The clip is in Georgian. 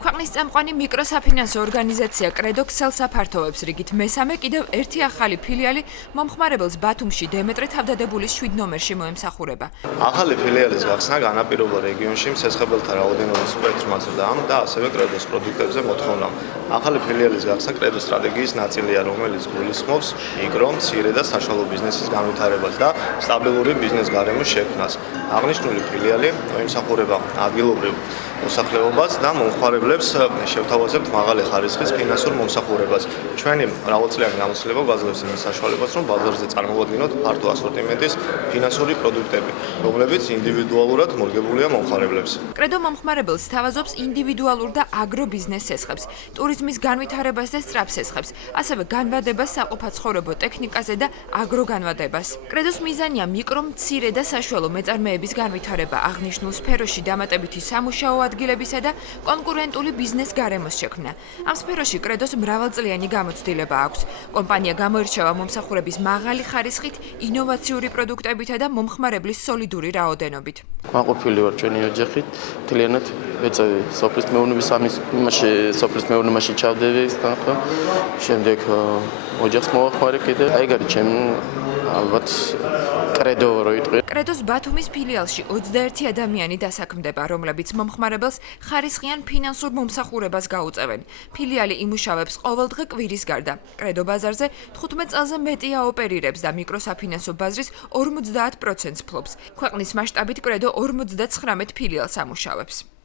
ქვეყნის წამყვანი მიკროსაფინანსო ორგანიზაცია კრედო ქსელს აფართოვებს რიგით მესამე კიდევ ერთი ახალი ფილიალი მომხმარებელს ბათუმში დემეტრე თავდადებულის 7 ნომერში მოემსახურება. ახალი ფილიალის გახსნა განაპირობა რეგიონში მცენარეთა რაოდენობის სპექტრმა ზრდამ და ასევე კრედოს პროდუქტებზე მოთხოვნამ. ახალი ფილიალის გახსნა კრედოს სტრატეგიის ნაწილია, რომელიც გულისხმობს მიკრო, მცირე და საშუალო ბიზნესის განვითარებას და სტაბილური ბიზნეს გარემოს შექმნას. აღნიშნული ფილიალი მოემსახურება ადგილობრივ მოსახლეობას და მომხმარებლებს შევთავაზებთ მაღალი ხარისხის ფინანსურ მომსახურებას. ჩვენი მრავალწლიანი გამოცდილება გვაძლევს იმის საშუალებას, რომ ბაზარზე წარმოვადგინოთ ფართო ასორტიმენტის ფინანსური პროდუქტები, რომლებიც ინდივიდუალურად მორგებულია მომხმარებლებს. კრედო მომხმარებელს სთავაზობს ინდივიდუალურ და აგრობიზნეს სესხებს, ტურიზმის განვითარებას და სწრაფ სესხებს, ასევე განვადებას საყოფაცხოვრებო ტექნიკაზე და აგროგანვადებას. კრედოს მიზანია მიკრო, მცირე და საშუალო მეწარმეების განვითარება აღნიშნულ სფეროში დამატებითი სამუშაო ადგილებისა და კონკურენტული ბიზნეს გარემოს შექმნა. ამ სფეროში კრედოს მრავალწლიანი გამოცდილება აქვს. კომპანია გამოირჩევა მომსახურების მაღალი ხარისხით, ინოვაციური პროდუქტებითა და მომხმარებლის სოლიდური რაოდენობით. მაყოფილი ვარ ჩვენი ოჯახით, მთლიანად ეწევი სოფლის მეურნეობის სოფლის მეურნეობაში ჩავდები თანხა. შემდეგ ოჯახს მოვახმარე კიდე. აი გარი ჩემ ალბათ კრედო როიტყვი. კრედოს ბათუმის ფილიალში 21 ადამიანი დასაქმდება, რომლებიც მომხმარებელს ხარისხიან ფინანსურ მომსახურებას გაუწევენ. ფილიალი იმუშავებს ყოველდღე კვირის გარდა. კრედო ბაზარზე 15 წელზე მეტია ოპერირებს და მიკროსაფინანსო ბაზრის 50% ფლობს. ქვეყნის მასშტაბით კრედო 59 ფილიალს ამუშავებს.